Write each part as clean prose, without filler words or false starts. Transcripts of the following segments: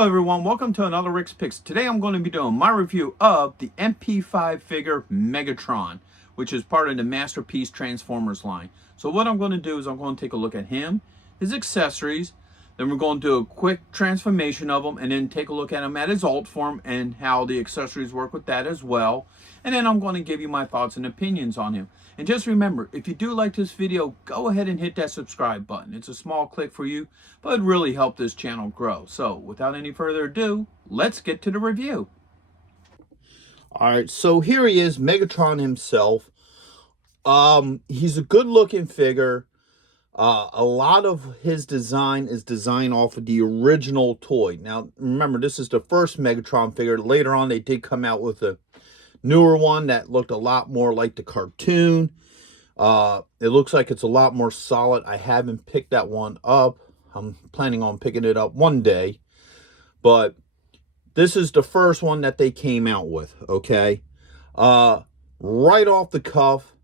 Hello everyone, welcome to another Rick's Picks. Today I'm going to be doing my review of the MP-05 figure Megatron, which is part of the Masterpiece Transformers line. So what I'm going to do is I'm going to take a look at him, his accessories, then we're going to do a quick transformation of him, and then take a look at him at his alt form and how the accessories work with that as well. And then I'm going to give you my thoughts and opinions on him. And just remember, if you do like this video, go ahead and hit that subscribe button. It's a small click for you, but it really helps this channel grow. So without any further ado, let's get to the review. Alright, so here he is, Megatron himself. He's a good looking figure. A lot of his design is designed off of the original toy. Now, remember, this is the first Megatron figure. Later on, they did come out with a newer one that looked a lot more like the cartoon. It looks like it's a lot more solid. I haven't picked that one up. I'm planning on picking it up one day. But this is the first one that they came out with, okay? Right off the cuff,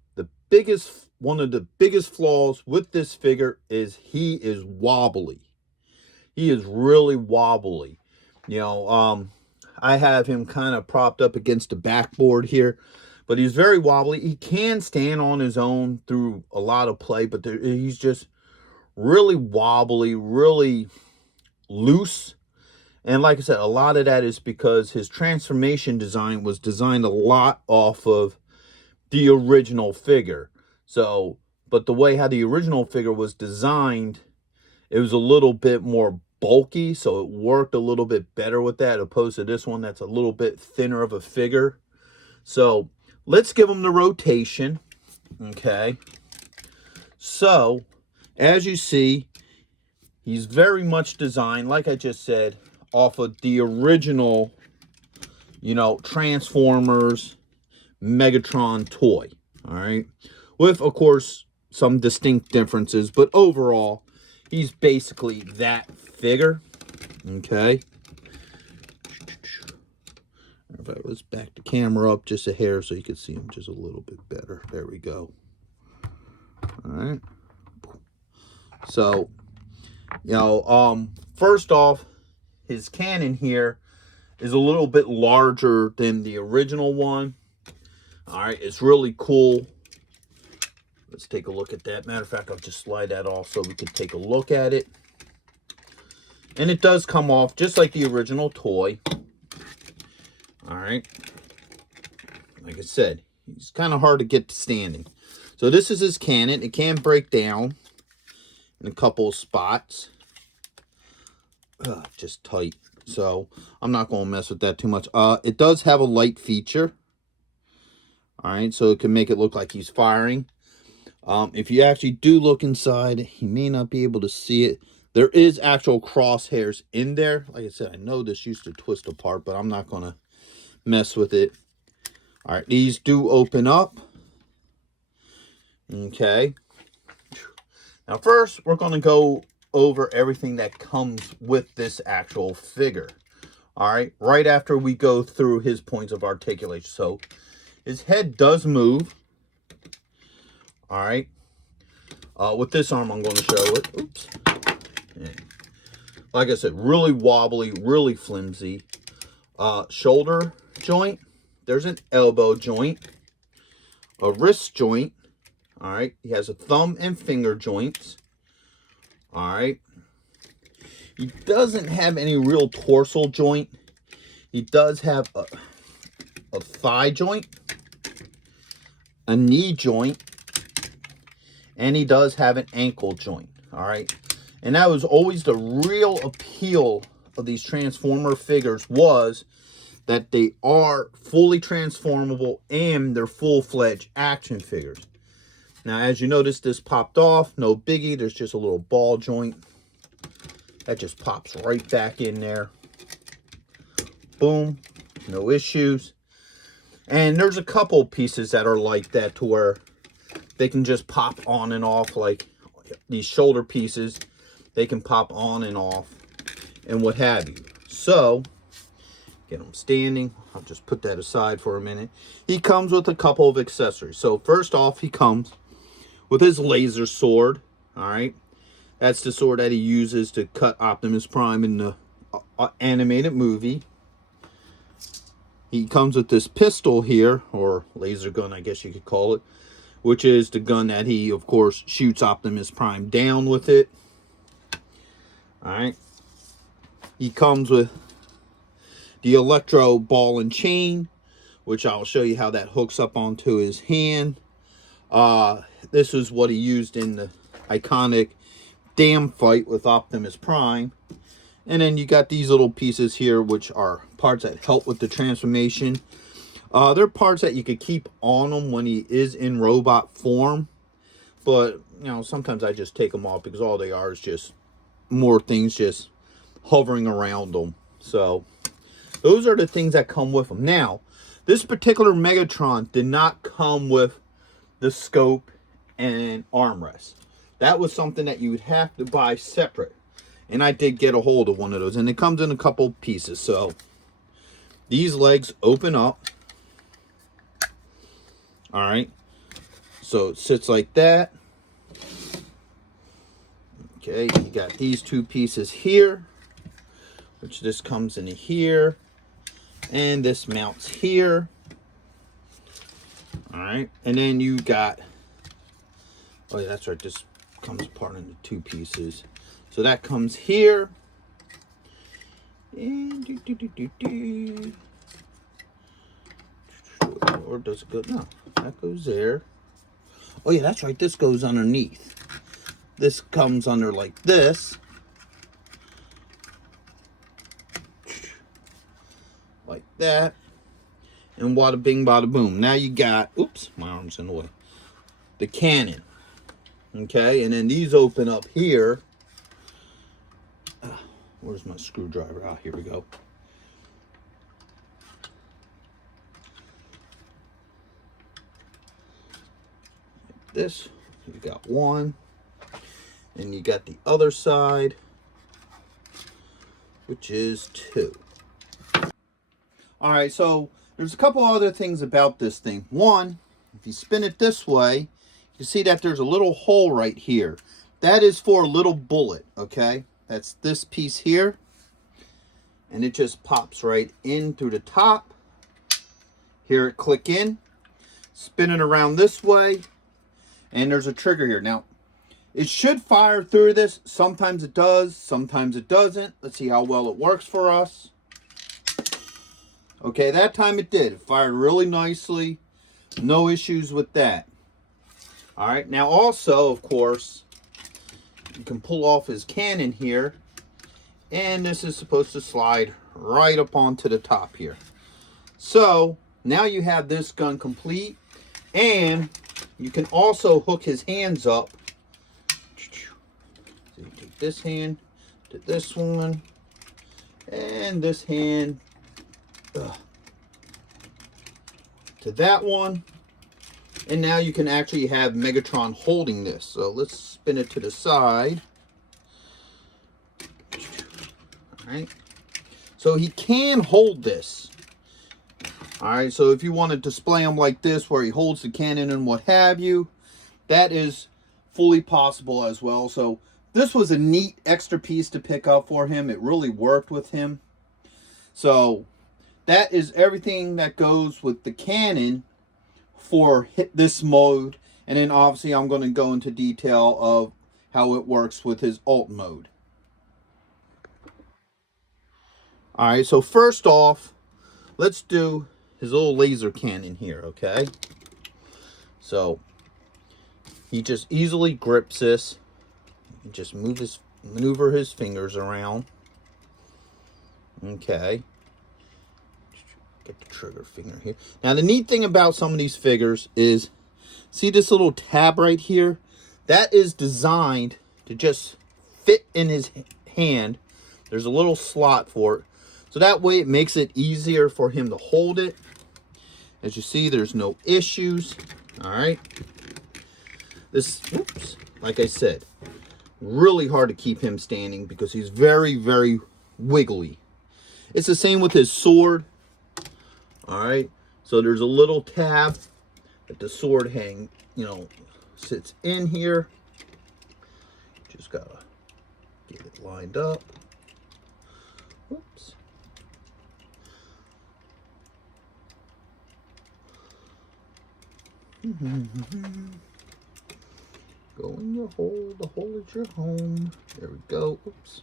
one of the biggest flaws with this figure is he is wobbly. He is really wobbly. You know, I have him kind of propped up against the backboard here, but he's very wobbly. He can stand on his own through a lot of play, but he's just really wobbly, really loose. And like I said, a lot of that is because his transformation design was designed a lot off of the original figure. So, but the way how the original figure was designed, it was a little bit more bulky, so it worked a little bit better with that, opposed to this one that's a little bit thinner of a figure. So, let's give him the rotation, okay? So, as you see, he's very much designed, like I just said, off of the original, you know, Transformers Megatron toy, all right? With, of course, some distinct differences, but overall, he's basically that figure, okay? Let's back the camera up just a hair so you can see him just a little bit better. There we go. All right. So, you know, first off, his cannon here is a little bit larger than the original one. All right, it's really cool. Let's take a look at that. Matter of fact, I'll just slide that off so we can take a look at it. And it does come off just like the original toy. All right. Like I said, he's kind of hard to get to standing. So this is his cannon. It can break down in a couple of spots. Just tight. So I'm not going to mess with that too much. It does have a light feature. All right. So it can make it look like he's firing. If you actually do look inside, you may not be able to see it. There is actual crosshairs in there. Like I said, I know this used to twist apart, but I'm not going to mess with it. All right, these do open up. Okay. Now first, we're going to go over everything that comes with this actual figure. All right, right after we go through his points of articulation. So his head does move. All right. With this arm, I'm going to show it. Oops. Yeah. Like I said, really wobbly, really flimsy. Shoulder joint. There's an elbow joint. A wrist joint. All right. He has a thumb and finger joints. All right. He doesn't have any real torso joint. He does have a thigh joint. A knee joint. And he does have an ankle joint, all right? And that was always the real appeal of these Transformer figures, was that they are fully transformable and they're full-fledged action figures. Now, as you notice, this popped off. No biggie. There's just a little ball joint. That just pops right back in there. Boom. No issues. And there's a couple pieces that are like that, to where they can just pop on and off, like these shoulder pieces. They can pop on and off and what have you. So, get them standing. I'll just put that aside for a minute. He comes with a couple of accessories. So, first off, he comes with his laser sword. All right. That's the sword that he uses to cut Optimus Prime in the animated movie. He comes with this pistol here, or laser gun, I guess you could call it, which is the gun that he, of course, shoots Optimus Prime down with it. Alright. He comes with the electro ball and chain, which I'll show you how that hooks up onto his hand. This is what he used in the iconic dam fight with Optimus Prime. And then you got these little pieces here, which are parts that help with the transformation. They're parts that you could keep on him when he is in robot form. But, you know, sometimes I just take them off because all they are is just more things just hovering around them. So, those are the things that come with them. Now, this particular Megatron did not come with the scope and armrest. That was something that you would have to buy separate. And I did get a hold of one of those. And it comes in a couple pieces. So, these legs open up. Alright. So, it sits like that. Okay, you got these two pieces here. Which this comes in here. And this mounts here. Alright. And then you got... Oh, yeah, that's right. This comes apart into two pieces. So that comes here. And or does it go? No, that goes there. Oh yeah, that's right. This goes underneath. This comes under like this. Like that. And wada bing bada boom. Now you got, oops, my arm's in the way. The cannon. Okay, and then these open up here. Where's my screwdriver? Ah, here we go. Like this, you got one. And you got the other side, which is two. Alright, so there's a couple other things about this thing. One, if you spin it this way, you see that there's a little hole right here. That is for a little bullet, okay? That's this piece here. And it just pops right in through the top. Here it click in. Spin it around this way. And there's a trigger here. Now, it should fire through this. Sometimes it does. Sometimes it doesn't. Let's see how well it works for us. Okay, that time it did. It fired really nicely. No issues with that. Alright, now also, of course, you can pull off his cannon here. And this is supposed to slide right up onto the top here. So, now you have this gun complete. And you can also hook his hands up. So you take this hand to this one. And this hand to that one. And now you can actually have Megatron holding this. So let's spin it to the side. Alright. So he can hold this. Alright, so if you want to display him like this, where he holds the cannon and what have you, that is fully possible as well. So this was a neat extra piece to pick up for him. It really worked with him. So that is everything that goes with the cannon for this mode. And then obviously I'm going to go into detail of how it works with his alt mode. Alright, so first off, let's do his little laser cannon here, okay? So, he just easily grips this. You just maneuver his fingers around. Okay. Get the trigger finger here. Now, the neat thing about some of these figures is, see this little tab right here? That is designed to just fit in his hand. There's a little slot for it. So that way it makes it easier for him to hold it. As you see, there's no issues. Alright. This, oops, like I said, really hard to keep him standing because he's very, very wiggly. It's the same with his sword. Alright. So there's a little tab that the sword sits in here. Just gotta get it lined up. Go in your hole. The hole is your home. There we go. Oops.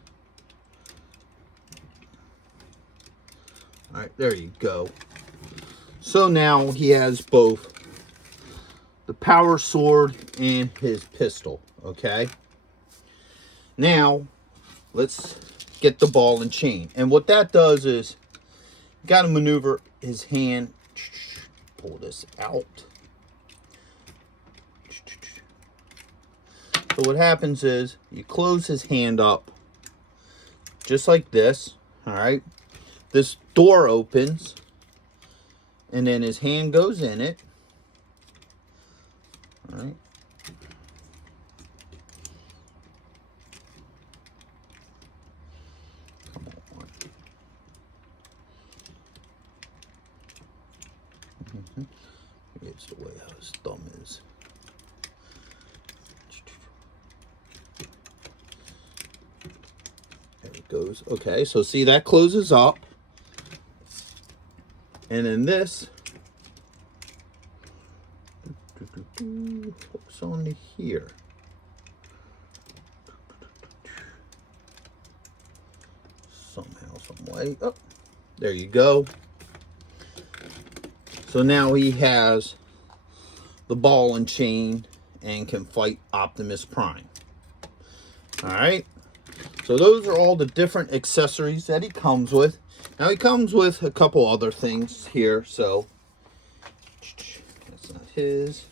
All right, there you go. So now he has both the power sword and his pistol, okay? Now, let's get the ball and chain. And what that does is, you got to maneuver his hand. Pull this out. So what happens is, you close his hand up, just like this, all right? This door opens, and then his hand goes in it, all right? Come on. Maybe it's the way how his thumb is. There it goes. Okay, so see, that closes up. And then this hooks onto here. Somehow, some way. Oh, there you go. So now he has the ball and chain and can fight Optimus Prime. Alright. So those are all the different accessories that he comes with. Now he comes with a couple other things here, so that's not his.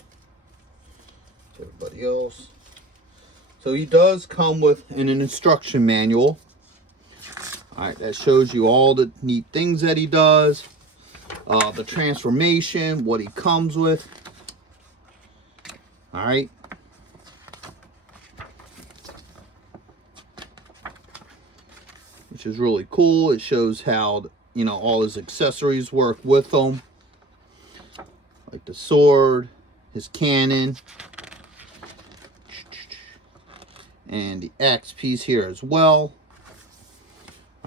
It's everybody else. So he does come with an instruction manual. Alright, that shows you all the neat things that he does. The transformation, what he comes with. Alright. Which is really cool. It shows how, you know, all his accessories work with them. Like the sword, his cannon, and the axe piece here as well.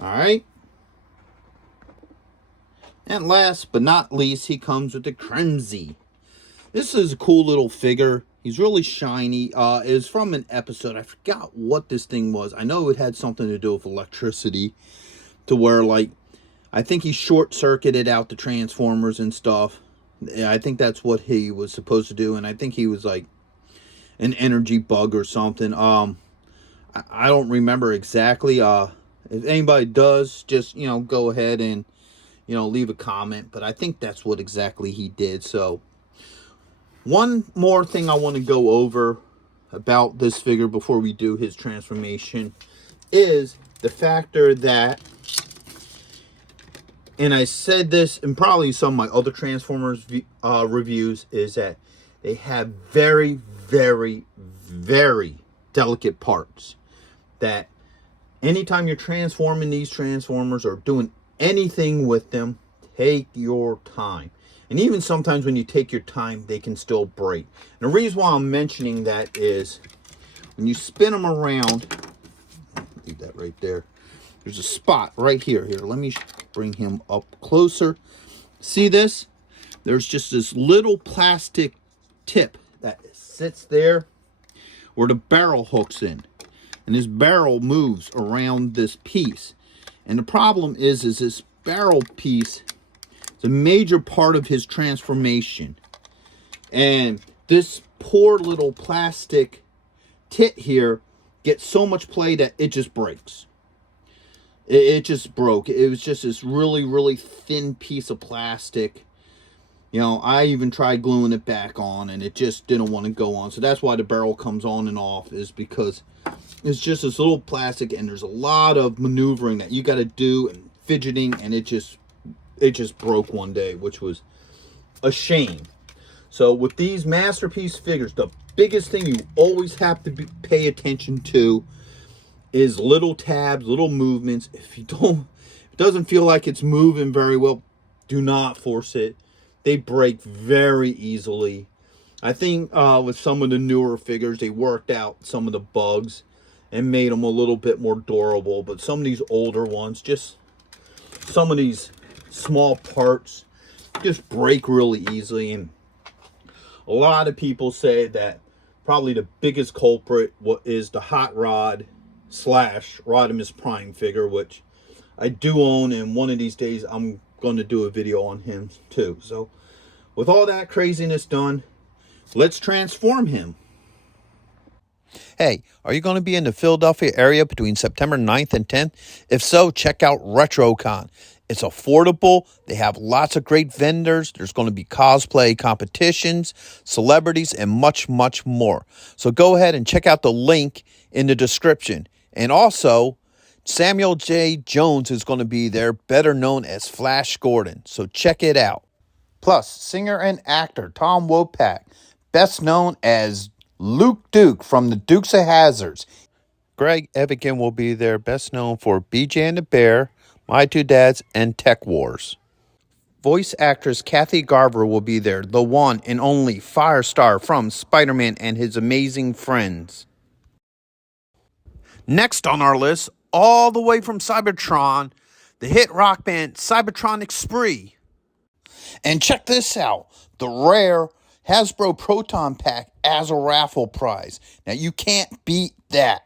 Alright. And last but not least, he comes with the Flimsy. This is a cool little figure. He's really shiny. It's from an episode. I forgot what this thing was. I know it had something to do with electricity. To where, like, I think he short-circuited out the Transformers and stuff. I think that's what he was supposed to do. And I think he was, like, an energy bug or something. I don't remember exactly. If anybody does, just, you know, go ahead and, you know, leave a comment. But I think that's what exactly he did. So, one more thing I want to go over about this figure before we do his transformation is the factor that, and I said this in probably some of my other Transformers reviews, is that they have very, very, very delicate parts. That anytime you're transforming these Transformers or doing anything with them, take your time. And even sometimes when you take your time, they can still break. And the reason why I'm mentioning that is when you spin them around, leave that right there. There's a spot right here. Here, let me bring him up closer. See this? There's just this little plastic tip that sits there where the barrel hooks in. And this barrel moves around this piece. And the problem is this barrel piece is a major part of his transformation. And this poor little plastic tit here gets so much play that it just breaks. It just broke. It was just this really, really thin piece of plastic. You know, I even tried gluing it back on and it just didn't want to go on. So that's why the barrel comes on and off, is because it's just this little plastic and there's a lot of maneuvering that you got to do and fidgeting, and it just broke one day, which was a shame. So with these masterpiece figures, the biggest thing you always have to pay attention to is little tabs, little movements. If it doesn't feel like it's moving very well, do not force it. They break very easily. I think with some of the newer figures, they worked out some of the bugs and made them a little bit more durable. But some of these older ones, just some of these small parts just break really easily. And A lot of people say that probably the biggest culprit is the Hot Rod / Rodimus Prime figure, which I do own, and one of these days I'm going to do a video on him too. So with all that craziness done, let's transform him. Hey, are you going to be in the Philadelphia area between September 9th and 10th? If so, check out RetroCon. It's affordable. They have lots of great vendors. There's going to be cosplay competitions, celebrities, and much, much more. So go ahead and check out the link in the description. And also, Samuel J. Jones is going to be there, better known as Flash Gordon. So check it out. Plus, singer and actor Tom Wopat, best known as Luke Duke from the Dukes of Hazzards. Greg Evigan will be there, best known for BJ and the Bear, My Two Dads, and Tech Wars. Voice actress Kathy Garver will be there, the one and only Firestar from Spider-Man and His Amazing Friends. Next on our list, all the way from Cybertron, the hit rock band Cybertronic Spree. And check this out, the rare Hasbro Proton Pack as a raffle prize. Now, you can't beat that.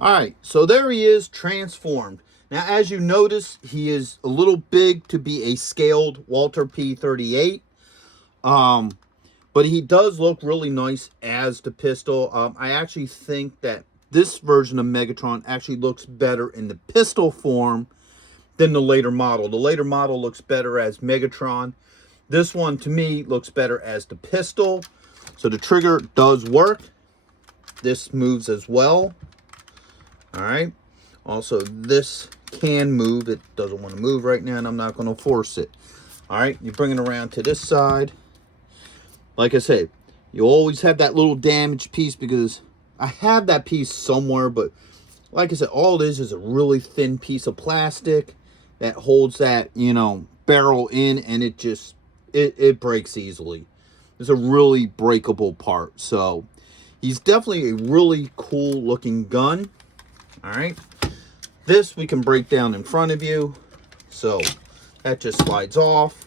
Alright, so there he is, transformed. Now, as you notice, he is a little big to be a scaled Walter P-38. But he does look really nice as the pistol. I actually think that this version of Megatron actually looks better in the pistol form than the later model. The later model looks better as Megatron. This one, to me, looks better as the pistol. So the trigger does work. This moves as well. All right. Also, this can move. It doesn't want to move right now, and I'm not going to force it. All right. You bring it around to this side. Like I said, you always have that little damaged piece because I have that piece somewhere, but like I said, all it is a really thin piece of plastic that holds that, you know, barrel in, and it just, it breaks easily. It's a really breakable part. So he's definitely a really cool looking gun. All right. This we can break down in front of you. So that just slides off.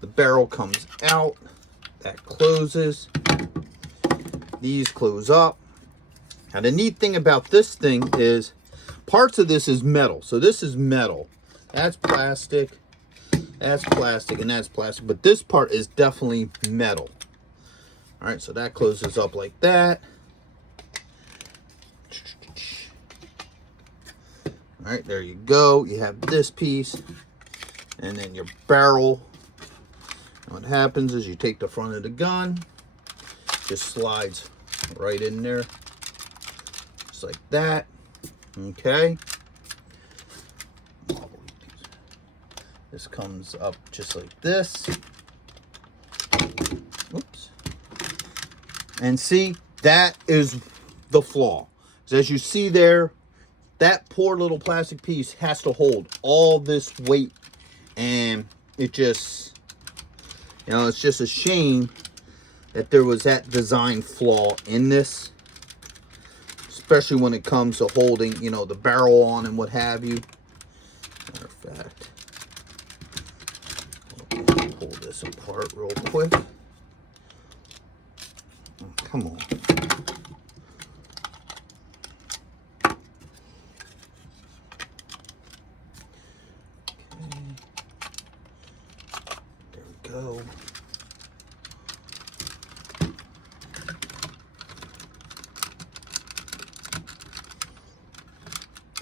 The barrel comes out. That closes. These close up. Now the neat thing about this thing is parts of this is metal. So this is metal. That's plastic. That's plastic, and that's plastic. But this part is definitely metal. All right, so that closes up like that. All right, there you go. You have this piece, and then your barrel. What happens is you take the front of the gun, just slides right in there, just like that. Okay. This comes up just like this. Oops. And see, that is the flaw. So as you see there, that poor little plastic piece has to hold all this weight, and it just, you know, it's just a shame that there was that design flaw in this, especially when it comes to holding, you know, the barrel on and what have you. Matter of fact, I'll pull this apart real quick. Oh, come on. Go.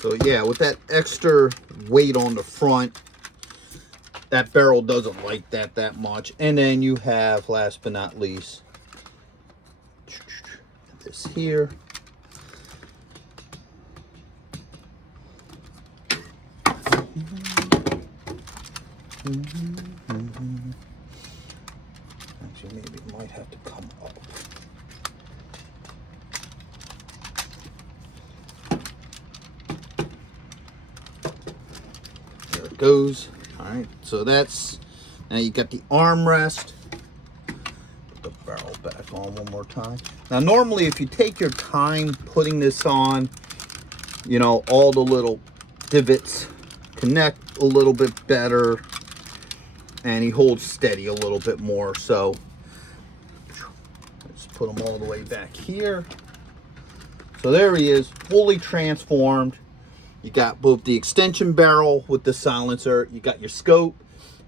So yeah, with that extra weight on the front, that barrel doesn't like that much. And then you have, last but not least, this here. Actually, maybe it might have to come up. goes. All right, so that's, now you got the armrest. Put the barrel back on one more time. Now normally if you take your time putting this on, you know, all the little divots connect a little bit better, and he holds steady a little bit more. So let's put him all the way back here. So there he is, fully transformed. You got both the extension barrel with the silencer, you got your scope,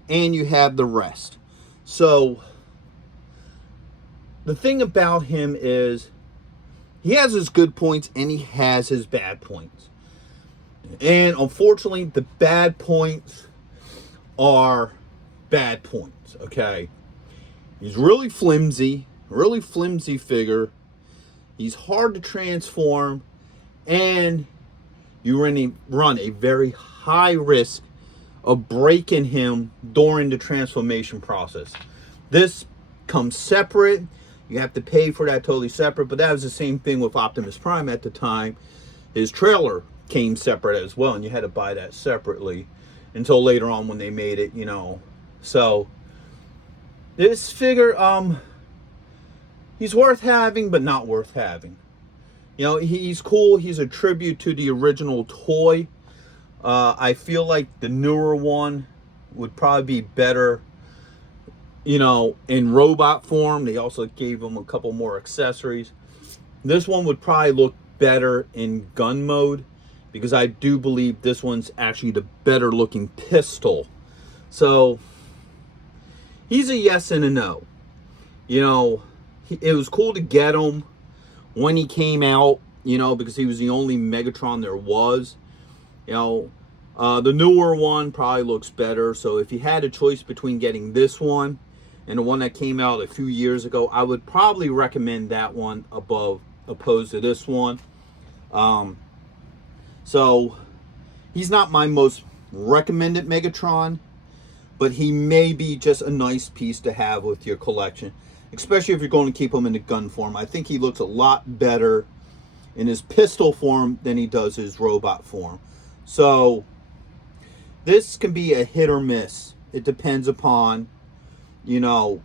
and you have the rest. So the thing about him is he has his good points and he has his bad points. And unfortunately, the bad points are bad points, okay? He's really flimsy figure. He's hard to transform, and you run a very high risk of breaking him during the transformation process. This comes separate. You have to pay for that totally separate, but that was the same thing with Optimus Prime at the time. His trailer came separate as well, and you had to buy that separately until later on when they made it, you know. So this figure, he's worth having, but not worth having. You know, he's cool. He's a tribute to the original toy. I feel like the newer one would probably be better, you know, in robot form. They also gave him a couple more accessories. This one would probably look better in gun mode, because I do believe this one's actually the better looking pistol. So he's a yes and a no. You know, it was cool to get him when he came out, you know, because he was the only Megatron there was. You know, the newer one probably looks better. So if you had a choice between getting this one and the one that came out a few years ago, I would probably recommend that one opposed to this one. So he's not my most recommended Megatron, but he may be just a nice piece to have with your collection, especially if you're going to keep him in the gun form. I think he looks a lot better in his pistol form than he does his robot form. So this can be a hit or miss. It depends upon, you know,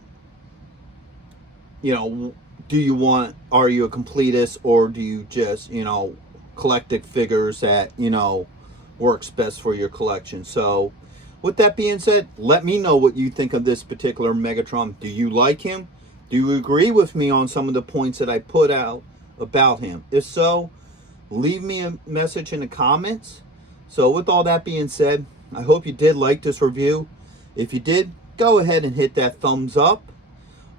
do you want, are you a completist, or do you just, you know, collected figures that, you know, works best for your collection. So with that being said, let me know what you think of this particular Megatron. Do you like him? Do you agree with me on some of the points that I put out about him? If so, leave me a message in the comments. So with all that being said, I hope you did like this review. If you did, go ahead and hit that thumbs up.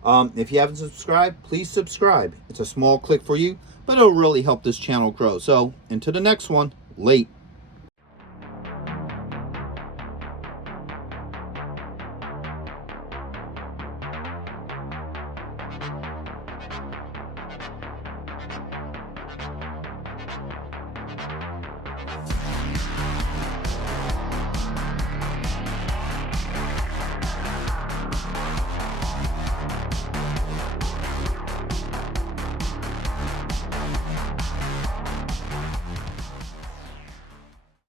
If you haven't subscribed, please subscribe. It's a small click for you, but it'll really help this channel grow. So, into the next one. Late.